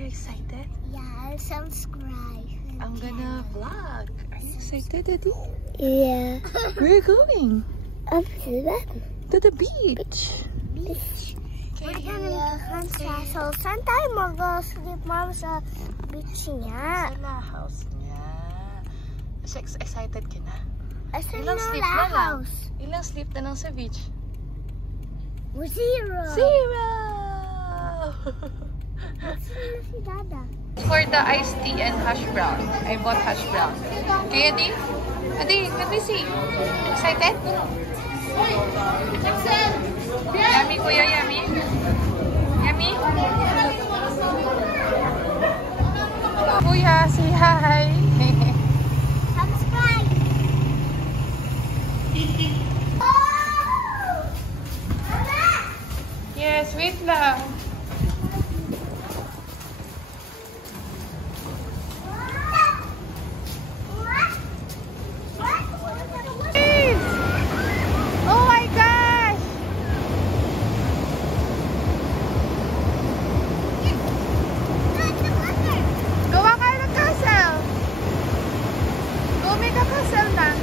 you excited? Yeah, I'll subscribe. I'm gonna vlog. Are you excited, Daddy? Yeah. Where are you going? Up to that. To the beach. Beach. Okay. We're gonna mag-hansa. So, saan tayo mag-sleep, Mom, sa beach niya? Sa house niya. Excited ka na? I said Ilang no sleep na lang? house. Ilang sleep na lang sa beach? 0. 0! Sino si Dada? For the iced tea and hash brown. I bought hash brown. Okay, Adi? Adi, let me see. Excited? Yummy, Kuya, yummy? Yummy? Kuya, say hi. Subscribe. Yes, wait lang. Oh my gosh! Gawa kayo ng castle. Go make a castle na.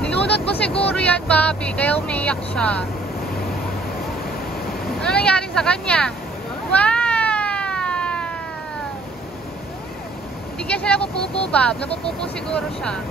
Nilunod mo siguro yan, Bobby, kaya umiyak siya. Ano nangyari sa kanya? Wow! Hindi kaya siya napupupo, Bob. Napupupo siguro siya.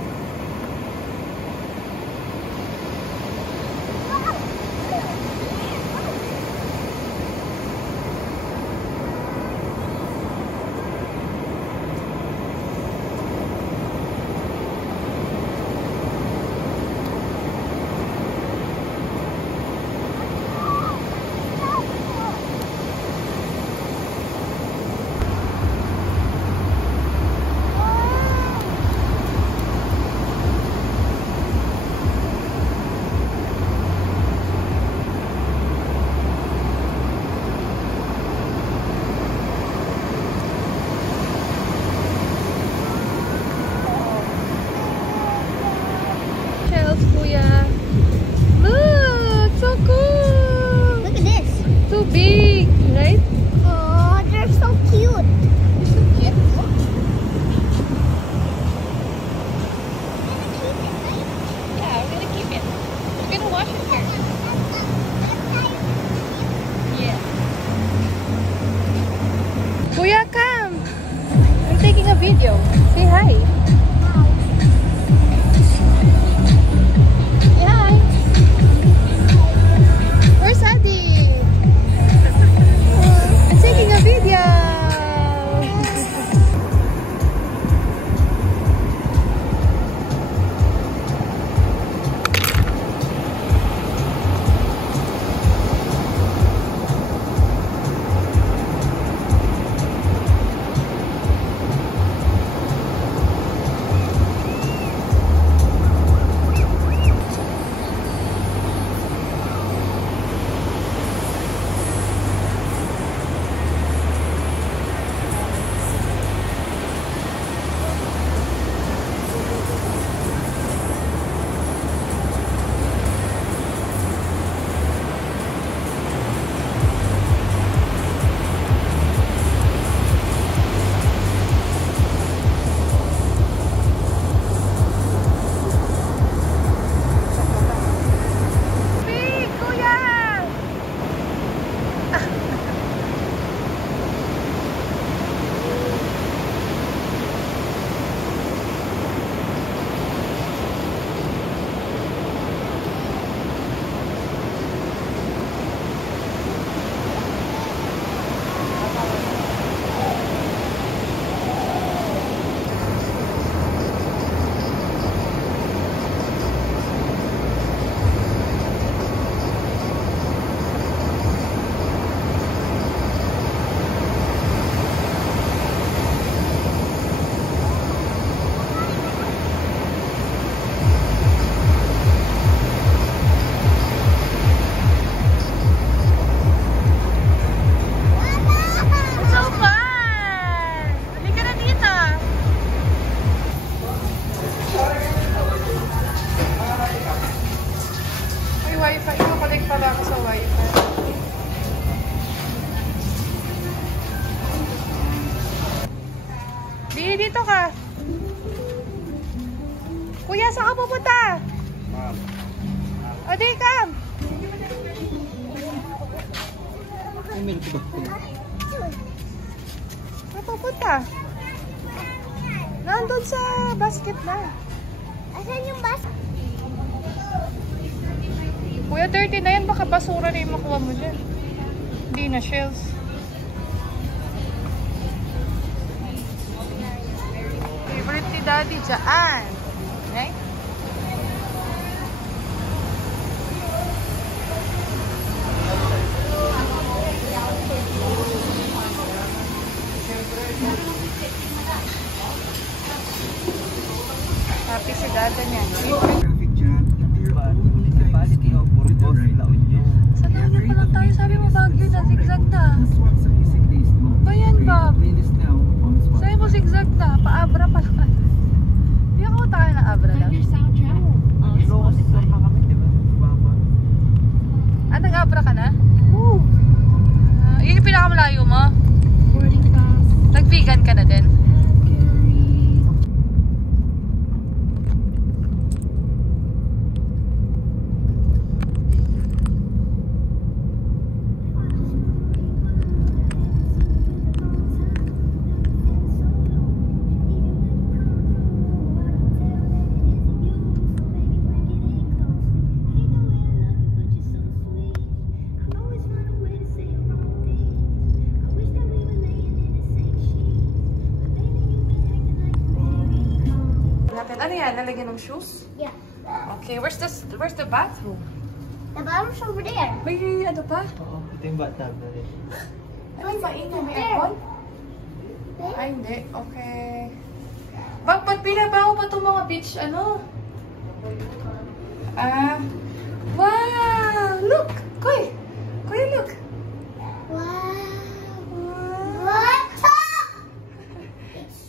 Kuya. Look, so cool. Look at this. So big, right? Oh, they're so cute. It's so cute. Yeah, we're gonna keep it. We're gonna wash it here. Yeah. Kuya, come. I'm taking a video. Say hi. Where's Adi? I'm taking a video. ka? Kuya, saan ka pupunta? Adi, come. Saan pupunta? Nandun sa basket na. Asan yung basket? Kuya, 30 na yan. Baka basura na yung makuha mo dyan. Hindi na shells. Favorite ni Daddy dyan. Okay? Happy si Dada niya. Sa dami pa lang tayo. Sabi mo Baguio na. Zigzag na. Ba yan, Bob? Sabi mo zigzag na. Pa-abra pa lang. Hindi ako tayo na abra lang. Ah, nag-abra ka na? Yun yung pinakamalayo mo? Nag-vegan ka na din? Ano yan? Nalagyan ng shoes? Yeah. Okay, where's the bathroom? The bathroom's over there. May ano pa? Oo, ito yung bathtub na rin. Ano ba? May aircon? Ay, hindi. Okay. Ba't pinabaho pa itong mga beach, ano? Wow! Look! Kuya, look! Wow. Wow. What?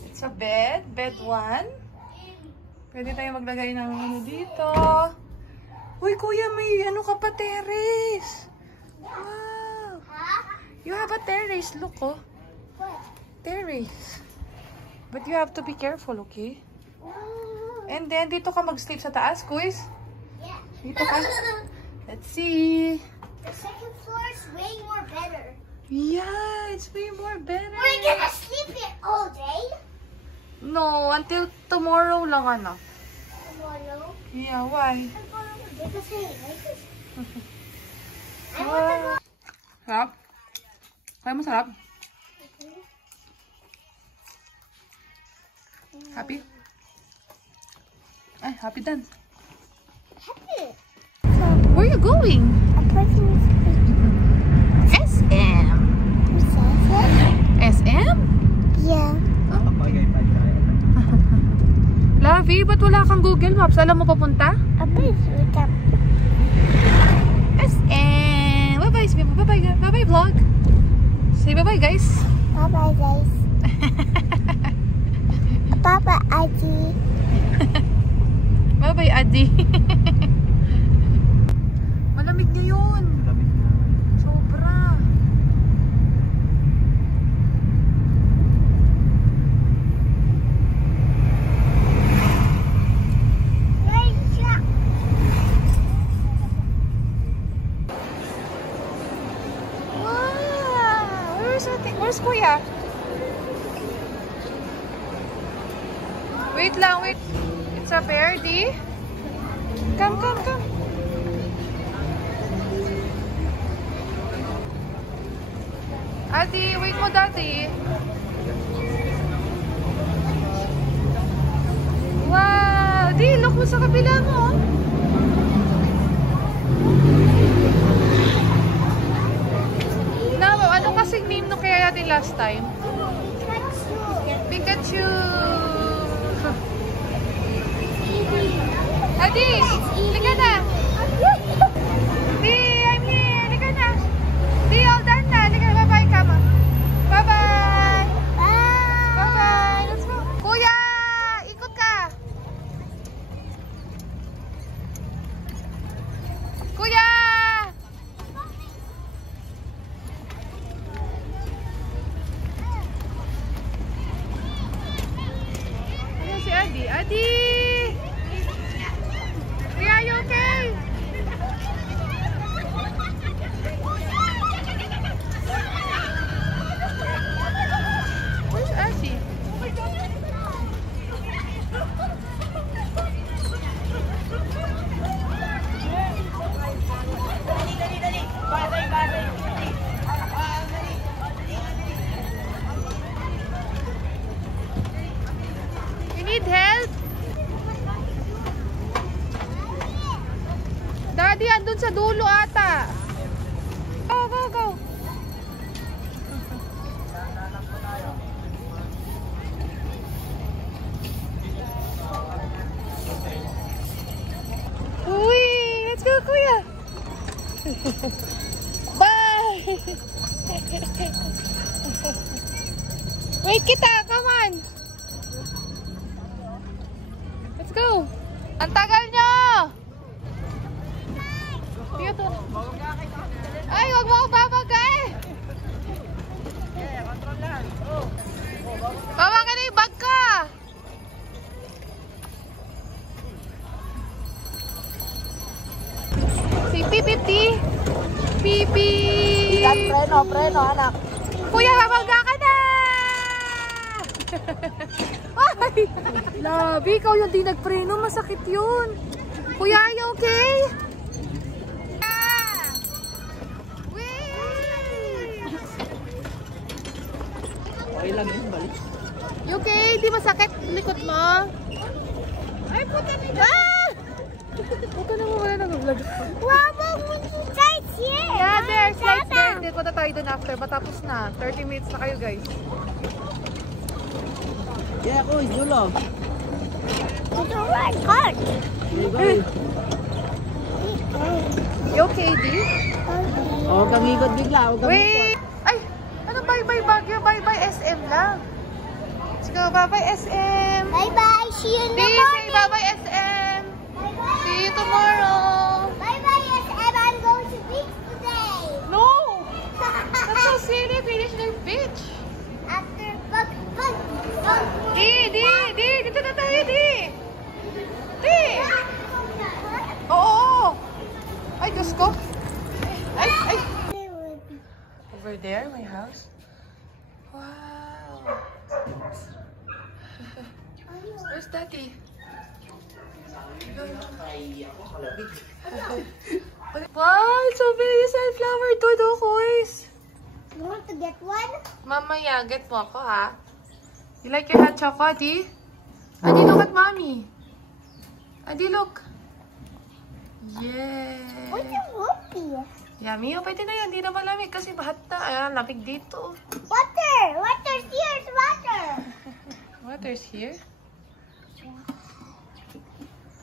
It's a bed. Bed 1. Pwede tayo maglagay ng ano dito. Uy, kuya, may ano ka pa, terrace. Wow. You have a terrace. Look, oh. What? Terrace. But you have to be careful, okay? Wow. And then, dito ka mag-sleep sa taas, quiz. Yeah. Dito ka. Let's see. The second floor is way more better. Yeah, it's way more better. We're gonna sleep here all day? No, until tomorrow lang, ano. Tomorrow? Yeah, why? Because I like it. I want to go. Wow. Sarap? Kaya mo sarap? Happy? Ay, happy dance. Happy. Where are you going? I'm putting SM. SM? Yeah. Lavi, ba't wala kang Google Maps? Alam mo papunta? A place we can. SM. Bye-bye. Bye-bye. Bye-bye vlog. Say bye-bye, guys. Bye-bye, guys. Bye-bye, Adi. Bye-bye, Adi. Malamig ngayon. Sobra. Where's Kuya? Wait lang, wait. It's a bear, di? Come. Adi, wait mo, Daddy. Wow! Di, look mo sa kabila mo. Ano kasing name no kaya natin last time? Pikachu! Adi! Liga na! Di! I'm here! Liga na! Di! All done na! Liga na! Bye-bye, kama! Bye-bye! Bye-bye! Let's go! Kuya! Ikot ka! Kuya! Nandun sa dulo ata. Go, go, go. Uy, let's go, kuya. Bye. Wait kita, come on. Let's go. Ang tagal nyo. Dito. Ay, wag mo ako babagay. Bawa ka na yung bag ka. Si Pipi. Pipi. Preno, anak. Kuya, babagay ka na. Ay, labi, ikaw yung di nagpreno. Masakit yun. Kuya, are you okay? Okay lang yun, balik. You okay? Di masakit likod mo? Ay, puta nila! Ah! Huwag ka naman wala nang vlog. Wabo, slides here. Yeah, there. Slides there. Hindi ko na tayo dun after. Matapos na. 30 minutes na kayo, guys. Yeah, ako, yun lang. It's alright, hard. You okay, Di? Oh, kang ikot bigla. Wait! Ay! Ano bye-bye Baguio? Bye-bye SM lang. Let's go. Bye-bye SM. Bye-bye. See you in the Please say morning. bye-bye SM. Bye-bye. See you tomorrow. Bye-bye, yes, and I'm going to beach today. No! That's so silly. Finish the beach. After bug. Di! Dito na tayo, Di! Oo! Ay, Diyos ko! Ay! Over there, my house? Wow! Where's Daddy? Wow! It's so very sunflower turquoise! You want to get one? Mamaya, get mo ako, ha? You like your hot chocolate, Adi? Adi, look at mommy. Adi, look. Yeah. What's a whoopie? Yummy. O, pwede na yan. Hindi na malamig kasi bahat na. Ayan, lamig dito. Water! Water's here! It's water! Water's here?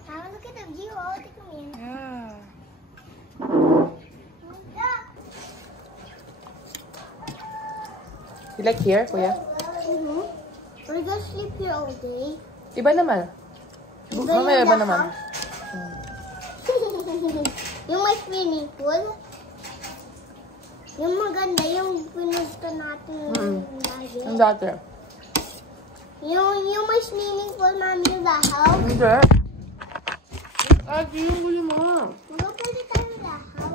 Have a look at the view. Oh, look at me. Yeah. You like here, kuya? We're gonna sleep here all day. Iba naman. Mamaya iba naman. Yung may swimming pool. Yung maganda, yung pinunta natin lagi. Ang dati. Yung may swimming pool, mami, yung lahaw. Hindi. Adi, yung gulo mo. Ano pwede tayo lahaw?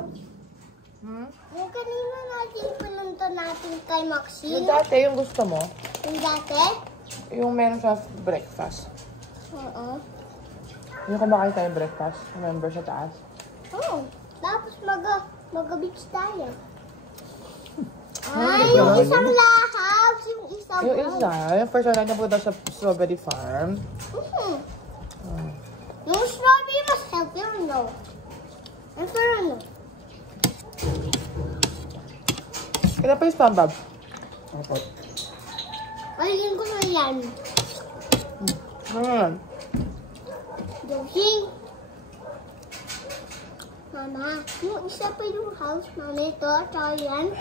Hmm? Yung kanina natin pinunta natin kay Maxine. Yung dati, yung gusto mo. Yung dati? Yung meron sa breakfast. Oo. Yung kumakain tayo breakfast. Remember sa taas? Oh, tapos mag-beach tayo. Ay, yung isang lahaw, yung isang Yung isa, yung first time na punta sa strawberry farm. Yung strawberry must help you, no? And for ano? Kaya pa yung SpongeBob? Apat. Ayun ko na yan. Ano yan? Joking. Mama, yung isa pa yung house, mami, ito, tsaka yan.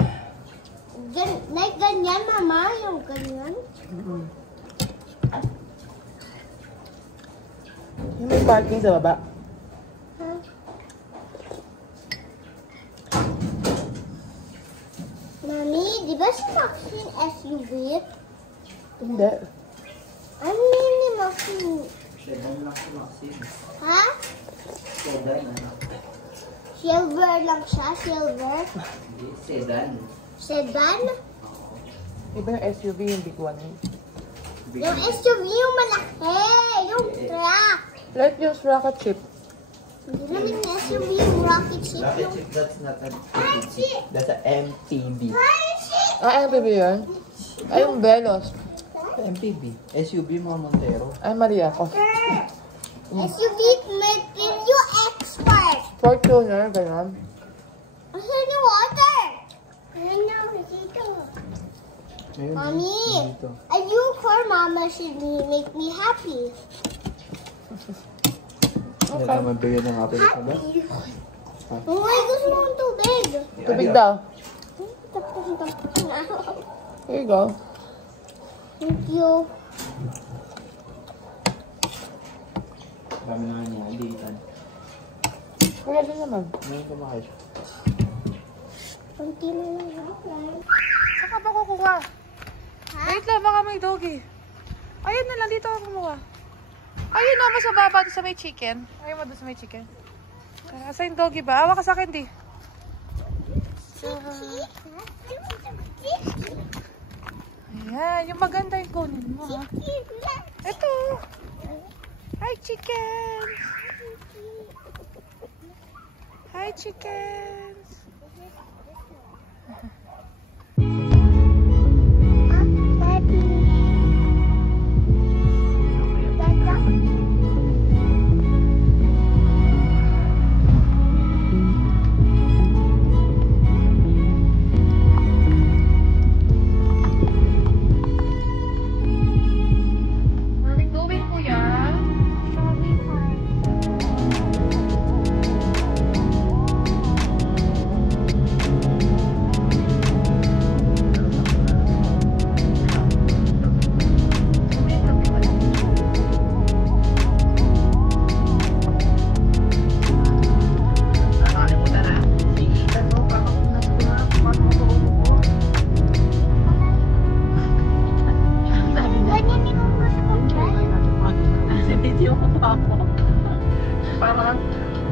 Like ganyan, mama, yung ganyan. Yung may parking sa baba. Huh? Mami, di ba si Maxine SUV? Hindi. Ano yun ni Maxine? Sedan lang si Maxine. Ha? Sedan, ano? Silver lang siya, silver. Hindi, sedan. Sedan? Iba yung SUV, yung big one. Yung SUV, yung malaki, yung truck. Like yung rocket ship. Hindi naman yung SUV, yung rocket ship. Rocket Yung... ship, that's not an MPV. That's an MPV. Ah, MPV yun? Ay, yung Velos. MPV. SUV mga Montero. Ay, Maria ko. SUV, medyo expert. Fortuner, gano'n. I heard the water. I know, dito. Ayun, Mommy, dito. a unicorn mama should make me happy. Hindi ka mabigyan ng happy na ba? Happy. Oh my, gusto mo ng tubig. Tubig daw. Tapos Here you go. Thank you. Dami naman niya, hindi itan. Wala din naman. Ngayon kumakay. Kunti na lang. Saka ba kukuha? Wait lang, baka may doggy. Ayun na lang, dito ako kumuha. Ayun na, mas mababa doon sa may chicken. Ayun mo doon sa may chicken. Asa yung doggy ba? Awa ka sa akin, di. Ayan, yung maganda yung kunin mo, ha? Ito. Hi, chicken. Hi, chickens.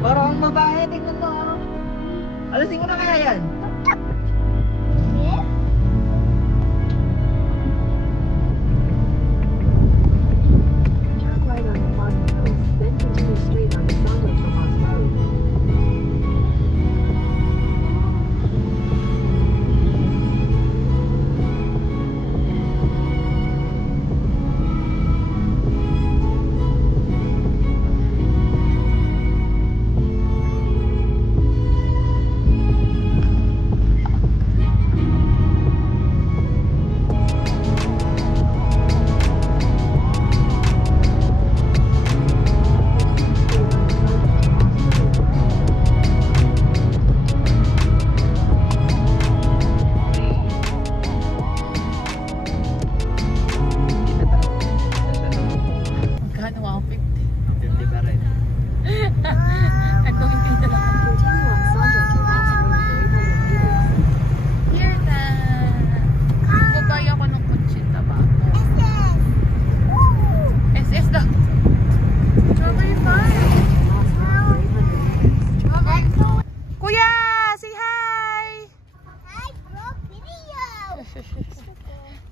Parang babae, tingnan mo. Alasin ko na kaya yan.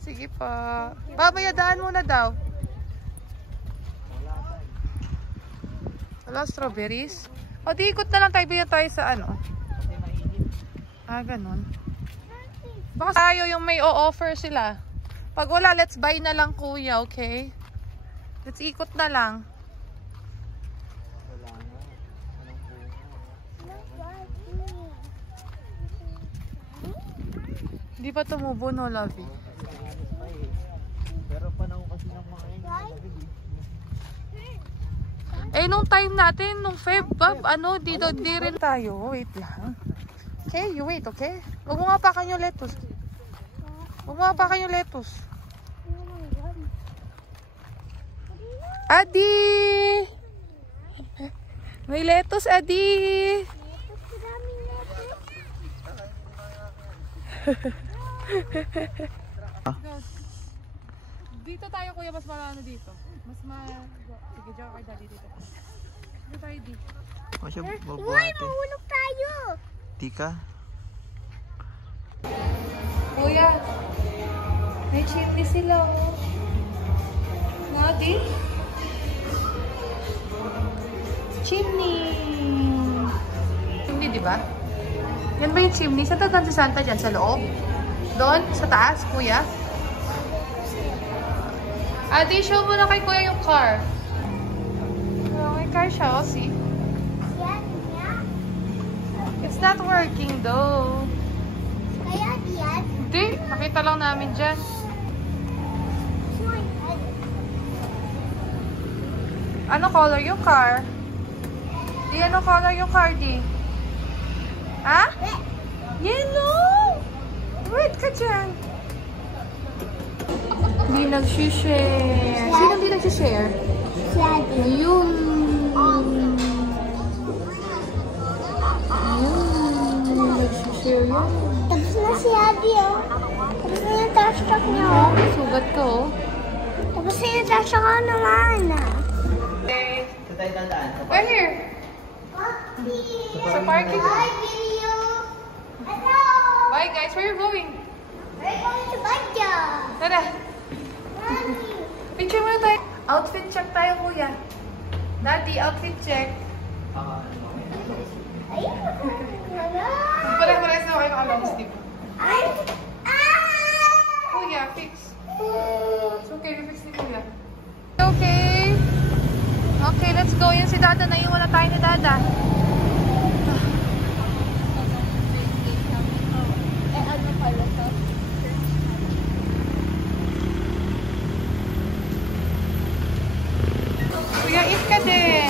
Sige pa. Babayadaan muna daw. Wala strawberries. O di ikot na lang tayo. Bigyan tayo sa ano. Ah, ganun. Baka tayo yung may o-offer sila. Pag wala, let's buy na lang kuya, okay? Let's ikot na lang. Hindi pa tumubo, no, Lovey? Pero panahon kasi ng mga eh, nung time natin, nung Feb, ano, di rin tayo. Wait lang. Okay, you wait, okay? Huwag mo nga pakan yung lettuce. Huwag mo nga pakan yung lettuce. Adi! May lettuce, Adi! Dito tayo, kuya, mas marano dito. Sige, diyan kay daddy dito. Dito tayo, di. Masya babuhati. Uy, mahulog tayo! Di ka? Kuya, may chimney sila, oh. Nadi? Chimney! Chimney, di ba? Yan ba yung chimney? Saan tagan si Santa dyan? Sa loob? Doon? Sa taas, kuya? Adi, show mo na kay kuya yung car. Oh, may car siya, oh, see? not working though. Kaya diyan. Hindi, nakita lang namin dyan. Ano color yung car? Di, ano color yung car, Di? Ha? Yellow! Wait ka dyan. Hindi nag-share. Sino hindi nag-share? Yun. Hindi nag-share yun. Tapos na si Adi, oh. Tapos na yung trash truck niya, oh. Sugat ko, oh. Tapos na yung trash truck naman, ah. We're here. Sa parking. Bye, video. Hello. Bye guys, where are you going? We're going to Badja. Tara. Picture muna tayo. Outfit check tayo, kuya. Daddy, outfit check. Ayun. Pares-pares na kayo ng long sleeve. Ay. Kuya, fix. It's okay, fix ni kuya. Okay. Okay, let's go. Yan si Dada. Naiwan na tayo ni Dada. Kuya, eat ka din.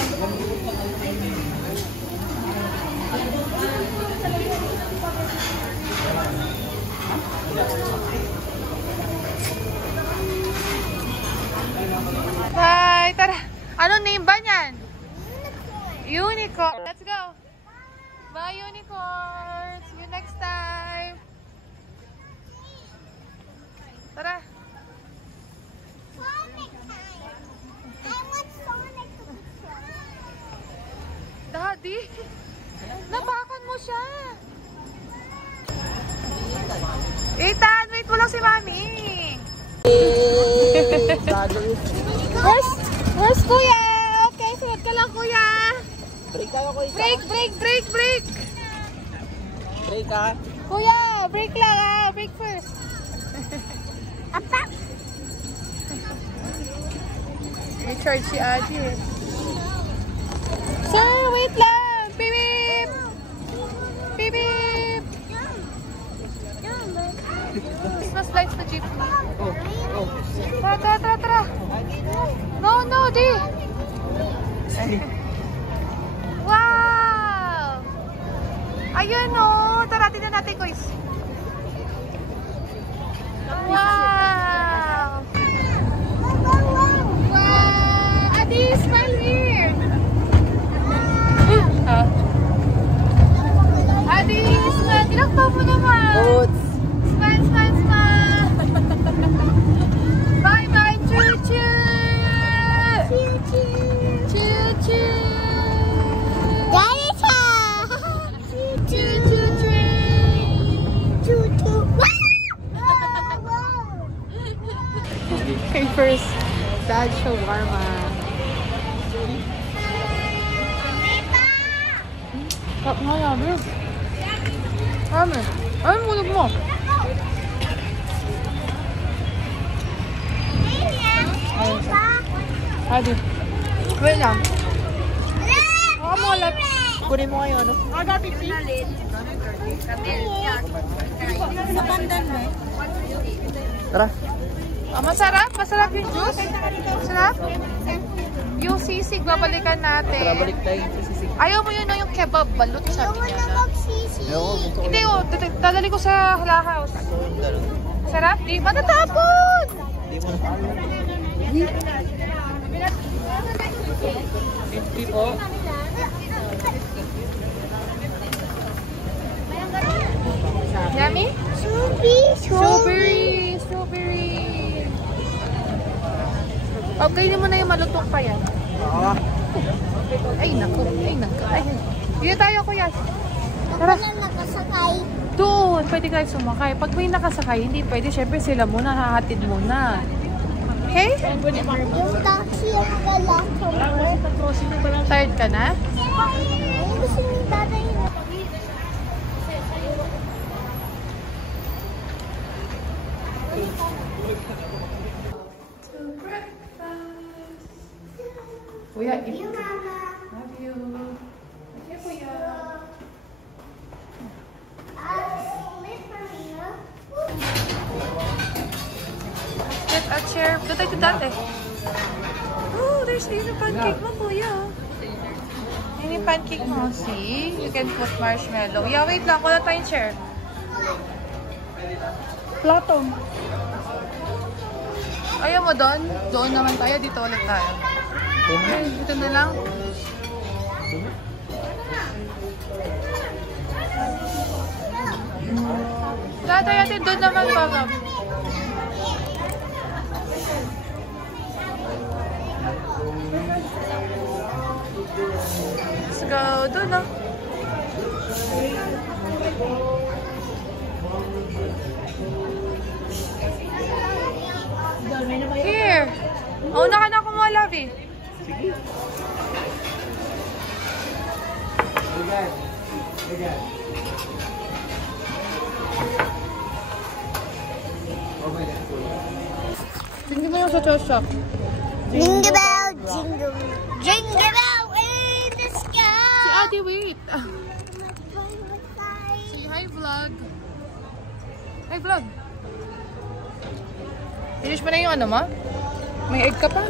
Bye! Tara! Anong name ba niyan? Unicorn! Let's go! Bye, unicorn! See you next time! Tara! Sonic time. I want Sonic to picture. Daddy! Napakan mo siya! Ethan! Wait mo lang si Mami! Where's Kuya? Okay, sunod ka lang, Kuya! Break tayo, kuya. Break! Break ka. Kuya, break lang ah! Break first! Apa? May charge si Adi eh. Sir, wait lang! Beep beep! Beep beep! Christmas lights na jeep. Tara! No, di! Wow! Ayun o! Tara, tignan natin, Kuis. Wow! Wow! Adi, smile here! Adi, smile! Tinakpa mo naman! Boots! Smile! Bye! Choo-choo! Choo-choo! Dinosaur! Choo-choo train! Choo-choo. Okay, first, dad shawarma. Kap nga namin. Ano mulog mo? Adi. Wait lang. Baka mo ulit. Kunin mo kayo, ano? Tara. Masarap yung juice. Masarap. Yung sisig, babalikan natin. Tara, balik tayo. Ayaw mo yun no, yung kebab, balot sabi niya. Gusto ko Hindi oh, dadali ko sa Hala House. Sarap, di? Matatapon! Di mo. 50 po. Yummy? Strawberry! Okay, mo na yung malutong pa yan. Oo. Ay, naku. Ay, dito tayo, kuya. Tara. Nakasakay. Doon, pwede kayo sumakay. Pag may nakasakay, hindi pwede. Syempre sila muna, hahatid muna. Okay? Yung taxi ang gala. Tired ka na? Ay, gusto ni tatay na. Kuya, eat. Mama. Love you. Love you, kuya. At share. Doon tayo dati. Oh, there's yung pancake mo, kuya. Yun yung pancake mo. See? You can put marshmallow. Yeah, wait lang. Wala tayong share. Plato. Ayaw mo doon? Doon naman tayo. Dito ulit tayo. Okay, dito na lang. Lahat tayo natin doon naman, Bagam. Let's go. Doon na. Here. Una ka na kumuha, Lovey. Sige. Ayan. Ayan. Okay na. Tingnan mo yung sa Choshop. Jingle bell, jingle. Jingle bell in the sky. Si Ate, wait. Say hi, vlog. Hi, vlog. Finish mo na yung ano mo? May egg ka pa?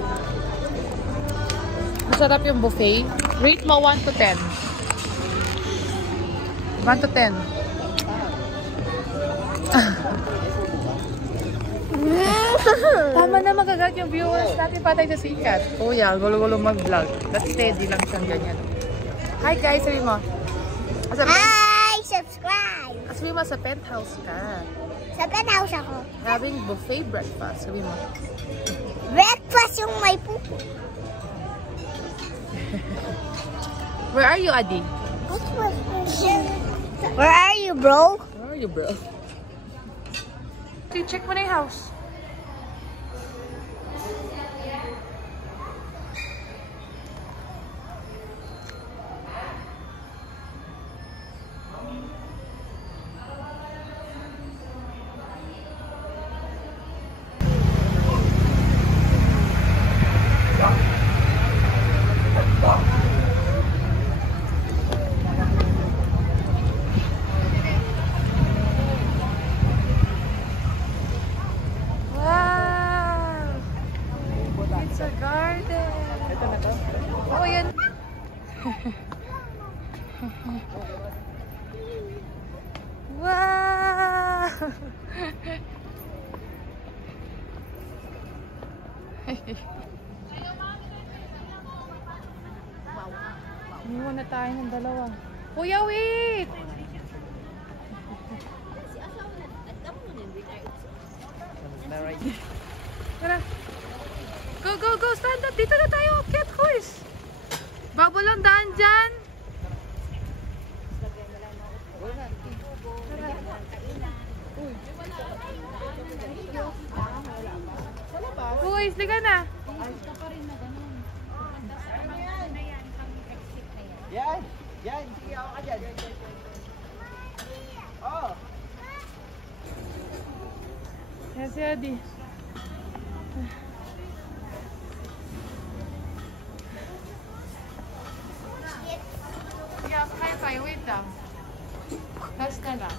Masarap yung buffet. Rate mo 1 to 10. 1 to 10. Tama na magagat yung viewers natin patay sa sikat. Kuya, gulo-gulo mag-vlog. But steady lang siyang ganyan. Hi guys, sabi mo. Hi! Subscribe! Sabi mo sa penthouse ka. Sa penthouse ako. Having buffet breakfast. Sabi mo. Breakfast yung may pupo. Where are you, Adi? Where are you, bro? Where are you, bro? Okay, check mo na yung house. Oh, yan. Wow! Iniwan na tayo ng dalawa. Kuya, wait! Tara. Go, go, go! Stand up! Dito na tayo! Cat horse! Babo lang daan dyan! Boys, liga na! Yan! Yan! Sige ako ka dyan! Oh! Yan si Adi. Yeah, kaya. Wait lang. Last na lang.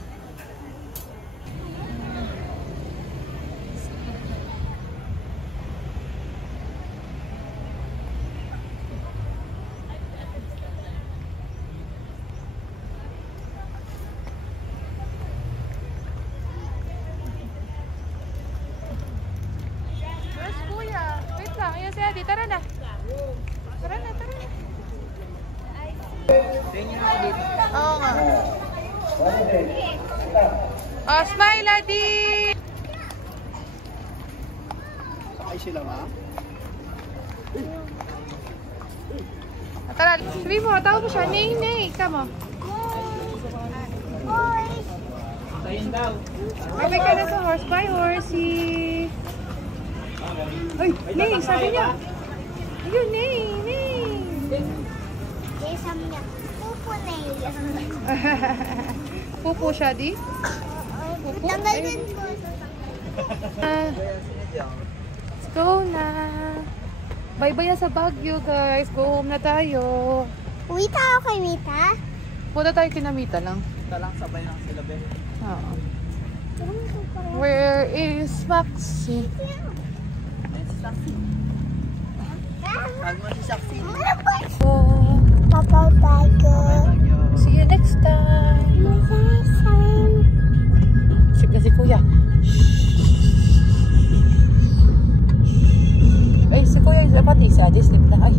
Where's Kuya? Wait lang. Ayan si Adi. Tara na. Tara na, tara na. Oo nga. Oh, smile, Adi! Sakay sila, ma? Tara, sabi mo, tawag mo siya. Nay, nay. Come on. Tayin daw. Bye ka na sa horse. Bye, horsey. Ay, nay, sabi niya. Ayun, nay, nay. Sabi niya, pupo na yun. Pupo siya, di? Pupo? Tanggal din ko. Let's go na. Bye-bye na sa Baguio, guys. Go home na tayo. Wita ako kay Wita. Punta tayo kinamita lang. Ito lang, sabay lang sila, Ben. Oo. Where is Maxi? Saksi. Tawag mo si Saksi. Papa Tiger. See you next time. Sip na si Kuya. Ay, si Kuya, dapat isa. Just sleep na. Ay.